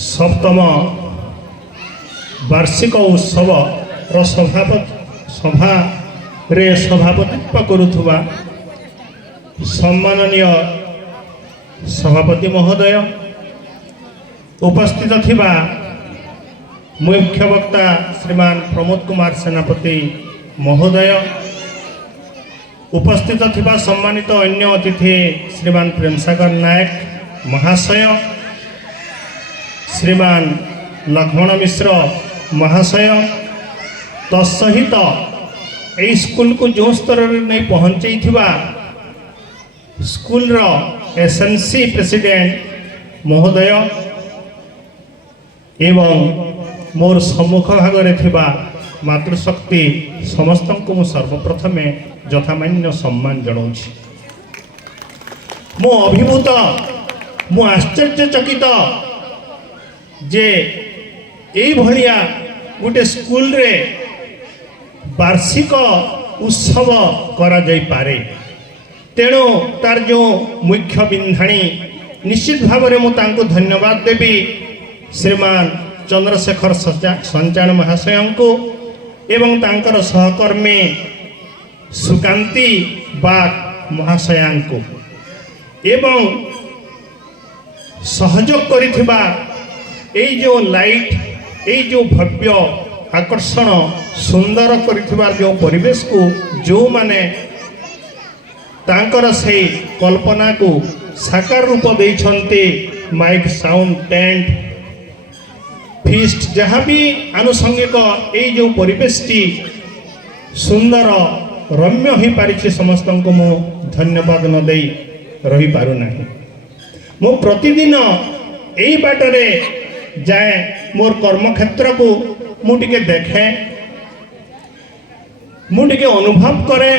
सप्तम वार्षिक उत्सव सभा रे सभापतित्व करुवा सम्माननीय सभापति महोदय, उपस्थित थिबा मुख्य वक्ता श्रीमान प्रमोद कुमार सेनापति महोदय, उपस्थित थिबा सम्मानित अन्य अतिथि श्रीमान प्रेमसागर नायक महाशय, श्रीमान लक्ष्मण मिश्र महाशय, तत्सहित यही स्कूल को जो स्तर में नहीं पहुँचे स्कूल एसएनसी प्रेसिडेंट महोदय एवं मोर सम्मुख भागरे थिबा मातृशक्ति समस्त को मु सर्वप्रथमे यथामान्य सम्मान जनाऊँगी। मो अभिभूत मु आश्चर्यचकित जे यही भलिया गोटे स्कूल रे वार्षिक उत्सव करा जाई पारे। तेणु तार जो मुख्य बिंधाणी निश्चित भाव में मुझे धन्यवाद देवी श्रीमान चंद्रशेखर संचाण महाशय को एवं तांकर सहकर्मी सुकांति बाग महाशया को एवं सहयोग करिथिबा एई जो लाइट एई जो भव्य आकर्षण सुंदर करिथिबा जो परिवेश को जो माने तांकर से कल्पना को साकार रूप देइछन्ते माइक साउंड टेंट फीस्ट जहाँ भी आनुषंगिक ये जो परिवेशटी सुंदर रम्य हो पारी समस्त को मु धन्यवाद न दे रही पारुना। मु प्रतिदिन यही बाटरे जाए मोर कर्मक्षेत्र को मुझे देखे मुझे अनुभव करे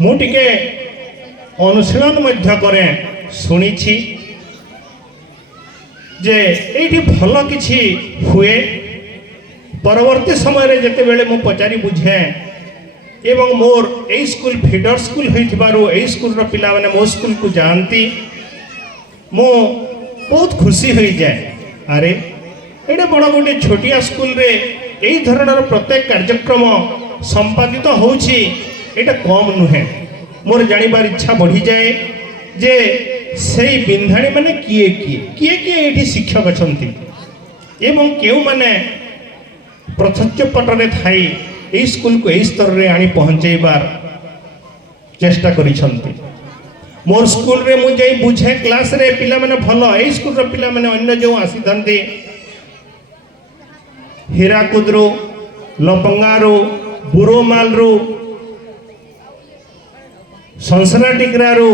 मुझे अनुशीलन मध्य करे शुणी जे ये भल किछि हुए परवर्ती समय जिते बेले मु पचारि बुझे एवं मोर यही स्कूल फीडर स्कूल हो स्कूल पिला माने मो स्कूल को जानती मो बहुत खुशी हो जाए। अरे ये बड़ गोटे छोटिया स्कूल रे यही धरणर प्रत्येक कार्यक्रम संपादित होउछि एटा कम नुहे। मोर जानिबार इच्छा बढ़ी जाए जे से बिंधाणी माने किए किए किए किए ये शिक्षक अच्छा एवं क्यों माने प्रत्यक्ष पटरे थाई यही स्कूल को यही स्तर रे आनी पहुँचेबार चेष्टा करिसंती। मोर स्कूल रे मुझे बुझे क्लास रे पिला माने भल यही स्कूल रो पिला माने अन्य जो आसी थांती हीराकुदरू लपंगारू बुरोमालरू संसरा टिकरारू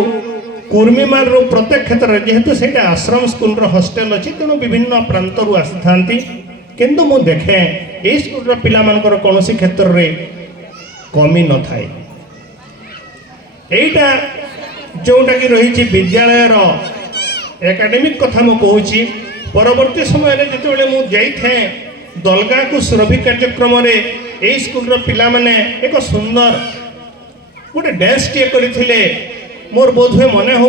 कुर्मीमाल प्रत्येक क्षेत्र में जेहेतु से आश्रम स्कूल हॉस्टेल अच्छी तेणु विभिन्न प्रांतर आसी था किंतु मु देखे ये स्कूल पिला मानकर कौन क्षेत्र में कमी न थाए। यहीटा जोटा कि रही विद्यालय एकाडेमिक कथा मु कहूँ परवर्ती समय जिते मुझे दलगा को सुरभि कार्यक्रम यही स्कूल पिला माने एक सुंदर गोटे डांस टे करते मोर बोधे मन हो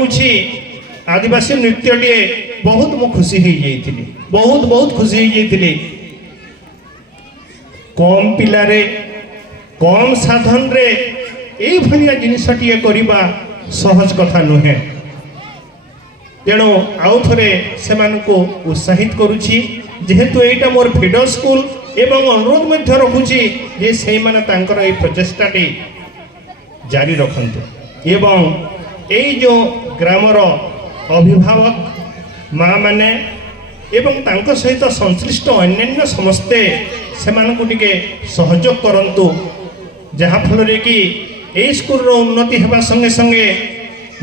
आदिवासी नृत्य टे बहुत मु खुशी हो जाइए बहुत बहुत खुशी हो जाइए। कम पिलारे कम साधन रे यही भाया जिनस टे करवा सहज कथा नुहे। तेणु आउ थे से उत्साहित करुच्ची जेहेतु यहाँ मोर फीडर स्कूल एवं अनुरोध मध्य रखुची जे से माने तांकर ए प्रचेष्टाटी जारी रखते एवं यही जो ग्रामर अभिभावक माँ माने एवं तांको सहित संश्लिष्ट अन्यान्य समस्ते से टिके सहयोग करंतु जहाँ फल कि यही स्कूल उन्नति होगा संगे संगे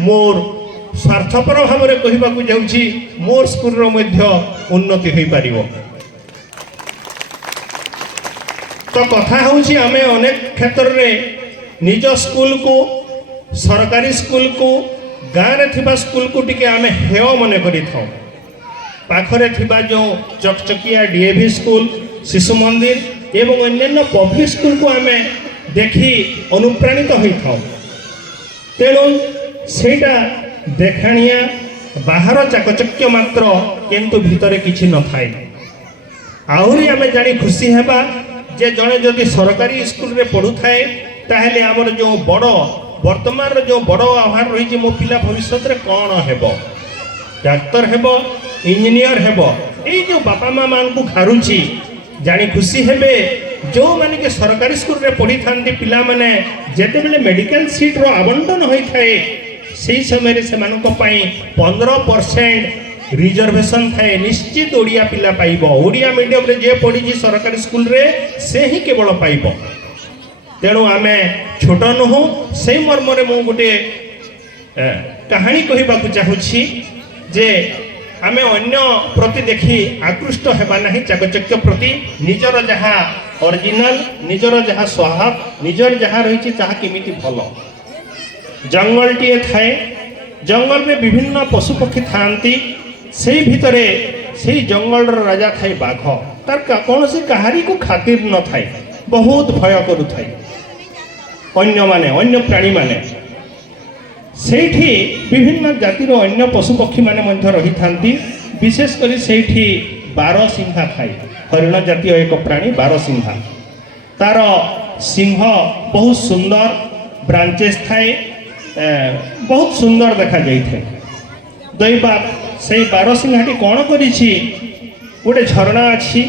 मोर स्वार्थपर भाव में कहवाक जाऊँगी मोर स्कूल उन्नति हो पार। तो कथा हूँ आम अनेक क्षेत्र में निज स्कूल को सरकारी स्कूल को गाँव में थिबा स्कूल को टिके आम हेय मन करि थाउ। पाखरे थिबा जो चकचकिया डीएवी स्कूल शिशु मंदिर एवं अन्य पब्लिक स्कूल को आम देखी अनुप्राणित होता तेणु सेटा देखाणिया बाहर चाकचक्य मात्र किंतु भितर किछि न थाए। आहरी आमे जानी खुशी हेबा जे जणे जदि सरकारी स्कूल रे पढ़ु थाए ताहेले हमर जो बड़ वर्तमान जो बड़ आह्वान रही मो पिला भविष्य रे कौन हेबो, डाक्तर हेबो, इंजीनियर हेबो। ए जो बापा माँ मान को घारुची जानी खुशी हेबे जो माने के सरकारी स्कूल रे पढ़ी थांती पिला माने जेते बेले मेडिकल सीट रो आवंटन होई थाए सेही समय से मानको पई 15% रिजर्वेशन थाए। निश्चित ओडिया पिला पाइबो। ओडिया मीडियम रे जे पढ़ी सरकारी स्कूल रे से ही केवल पाइबो। तेणु आमे छोट नुह से मर्म मु गोटे कहानी कहवाक चाहूँगी जे आमे अन्य प्रति देखी आकृष्ट हेबा नहीं चाकचक्य प्रति निजर जहाँ ओरिजिनल निजर जहाँ स्वभाव निजर जहाँ रही केमिति भल। जंगल टीए थाए, जंगल में विभिन्न पशु पक्षी थांती से भितरे से जंगल राजा थाए बाघ। तार कौन से कहारी को खातिर न थाए, बहुत भय करू थाए अन्य माने अन्य प्राणी माने। सेठी विभिन्न जातिर अन्य पशु पक्षी माने मध्य रही थांती। विशेष करी सेठी बारसिंहा थाए। हरिण जातीय एक प्राणी बारसिंहा। तार सिंह बहुत सुंदर ब्रांचेस थाए, बहुत सुंदर देखा जाए। दैबात से बारसिंहाटी कौन करिछि गोटे झरणा अच्छी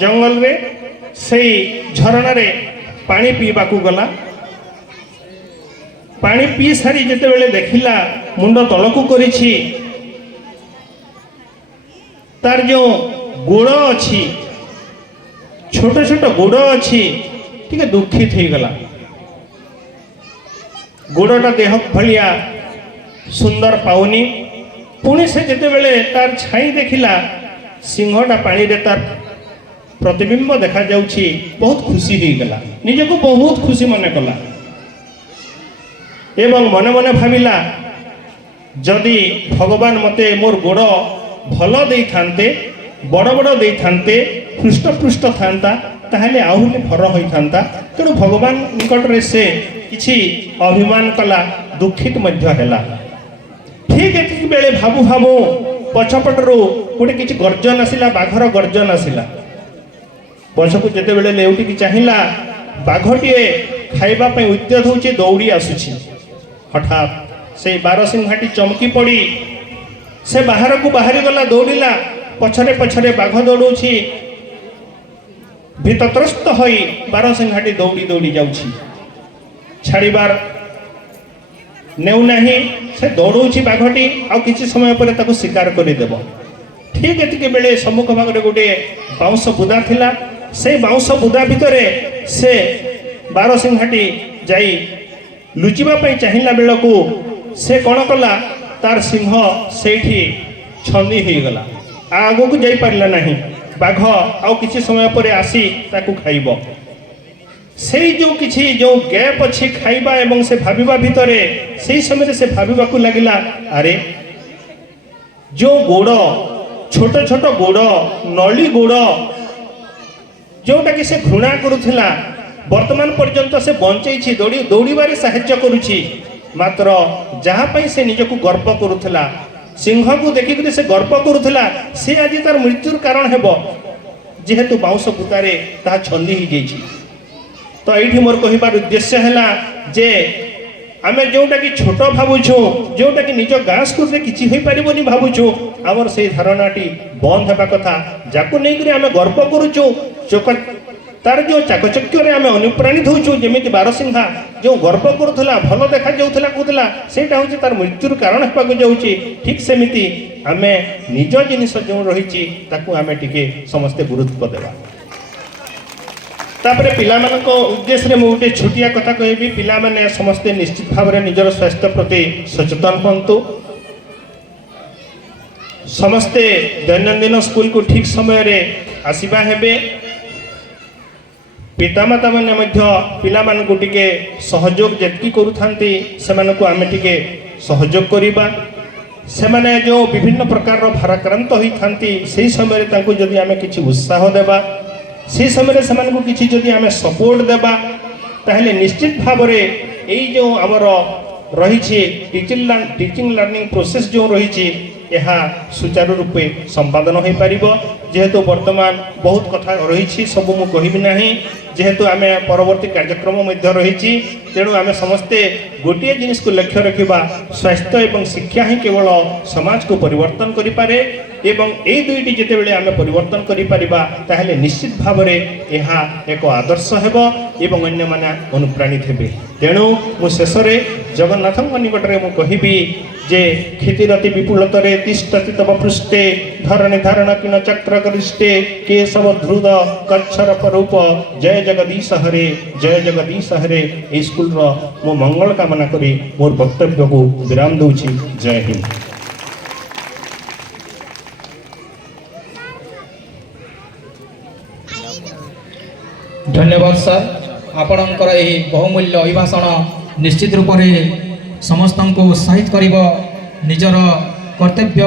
जंगल रे, से झरणा रे पानी पीवा को गला। पानी पी सारी जेते बेले देखिला मुंड तलकू करिछि तार जो गोड़ अच्छी छोट छोट गोड़ अच्छी टिके दुखित हो गला। गोड़टा देह भलिया सुंदर पाउनी। पुणी से जेते बेले तार छाई देखिला सिंहटा पानी रे तार प्रतिबिंब देखा जाउछि, बहुत खुशी हो गला, निजको बहुत खुशी मने कला। एवं मने मने भाविला जदि भगवान मते मोर गोड़ भल दे थांते, बड़ बड़ दे थांते, पृष्ठ पृष्ठ थांता ताहले आहुली भर होई थांता। तेणु भगवान निकट रे से किछि अभिमान कला, दुखित मध्य हैला। ठीक एतिक बेले भाबु भाबु पछपटरू गोटे किछि गर्जन आसिला, बाघर गर्जन आसिला। पछकु जेते बेले लेउटी की चाहिला बाघटीए खाइबा पई उद्यत होछि, दौड़ी आसुछि। हठात से बारसिंहाटी चमकी पड़ी से बाहर को बाहरी गला, दौड़िला। पछरे पछरे बाघ दौड़ुछि। भीतत्रस्त होई बारसिंहाटी दौड़ी दौड़ी जाउछि, छाड़ीबार नेउ नाही। से दौड़ुछि बाघटी, आ किछि समय पर ताको शिकार करि देबो। ठीक एतिके बेले सम्मुख भागरे गोटे बाउंस बुदा थिला। से बाउंस बुदा भितरे से बारसिंहाटी जाई लुचिबा पई चाहिला बेलकू से कौन कला तार सिंह सेठी छंदी हो गला, आगो को जाई पारला नहीं। बाघ आउ किछि समय पर आसी ताकू खाइबो। से जो किछि जो गैप अछि खाइबा एवं से भाबिबा भितरे से समय से भाबिबा को लागिला, अरे जो गोड़ छोट छोट गोड़ नली गोड़ जोटा कि से घृणा करुथिला वर्तमान पर्यंत से बंचैछि, दौड़बारे साहाय्य करुछि। मात्र जहाँ पाई से निजको गर्व करुथिला, सिंह को देखिक से गर्व करुथिला, से आज तार मृत्युर कारण हेबो जेहेतु बाउंस बुतारे ता छंदी ही जाइछि। तो एठी मोर कहिबार उद्देश्य हैला जे आमे जोटा कि छोट भाबुछु, जोटा कि निज गाँ स्कूल रे किछि होई परिबोनी भाबुछु, हमर से धारणाटी बंद हेबा कथा। जाको नै करी आमे गर्व करूछु, तार जो चाकचक्य रे आमे अनुप्राणित होउछु। जेमिति बारसिंहा जो गर्व करुथला, भल देखा जाउथला कहूला, सेटा होछि तार मृत्युर कारण हेबाक जाउछि। ठीक सेमिति आमे निज जिनिस जो रहिछि ताकू आमे टिके समस्ते गुरुत्व देबा। तापरे पिला मानको उद्देश्य रे मु गोटे छोटिया कथा कहबी। पिला माने समस्ते निश्चित भाव रे निजर स्वास्थ्य प्रति सचेतन हंतु। समस्ते दैनंदिन स्कूल को ठीक समय रे आसीबा हेबे। पितामाता मैंने पिला मानकु टिके सहयोग जेतकी करूथांती सेमानकु आमे टिके सहयोग करिबा। सेमाने जो विभिन्न प्रकार भाराक्रांत होई थांती सेही समय तांकु जदि आमे किछि उत्साह देबा, सेही समय सेमानकु किछि जदि आमे सपोर्ट देबा, ताहले निश्चित भाव रे एई जो हमर रहिछि टीचिंग लर्निंग प्रोसेस जो रहिछि यह सुचारू रूपे संपादन हो पारिब जेहेतु वर्तमान बहुत कथा रही सब मु कहबी नहीं जेहेतु आम परवर्ती कार्यक्रम मध्य रही तेणु आम समस्ते गोटे जिनिस को लक्ष्य रखा स्वास्थ्य एवं शिक्षा ही केवल समाज को परिवर्तन करें एवं ये दुईटी जितेबाला आम परिवर्तन करें निश्चित भाव में यह एक आदर्श हेब एवं अन्य माने अनुप्राणित हेबे तेणु मु शेष जगन्नाथ निकटरे मु कहबी जे क्षितिरति विपुलतरे तिष्ठति तव पृष्ठे धरणि धारण किन चक्र गरिष्ठे केशव ध्रुद कच्छर परूप जय जगदीश हरे ए स्कूल मो मंगल कामना करी मोर वक्तव्य को विराम दूची। जय हिंद। धन्यवाद सर आपणकर यही बहुमूल्य अभिभाषण निश्चित रूप से समस्त को उत्साहित कर निजर कर्तव्य